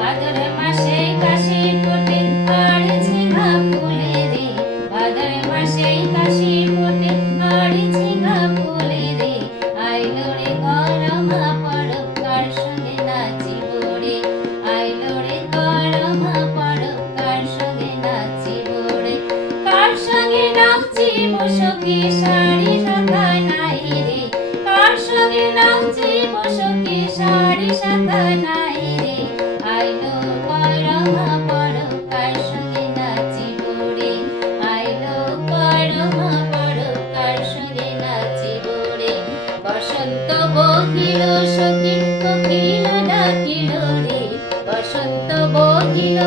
ভাদর মাসে কাশি ফোটে আর ঝিঙা ফুলে রে, ভাদর মাসে কাশি ফোটে আর ঝিঙা ফুলে রে, আইলো রে করমা পরব কার সঙ্গে নাচিব রে, আইলো রে করমা পরব কার সঙ্গে নাচিব রে, কার সঙ্গে নাচিব সখী শাড়ি শাখা নাই রে, কার সঙ্গে নাচিব সখী শাড়ি শাখা নাই রে, আইলো করমা পরব কার সঙ্গে নাচিব রে, আইলো করমা পরব কার সঙ্গে নাচিব রে, বসন্ত বহিল সখী কোকিল ডাকিল রে, বসন্ত বহিল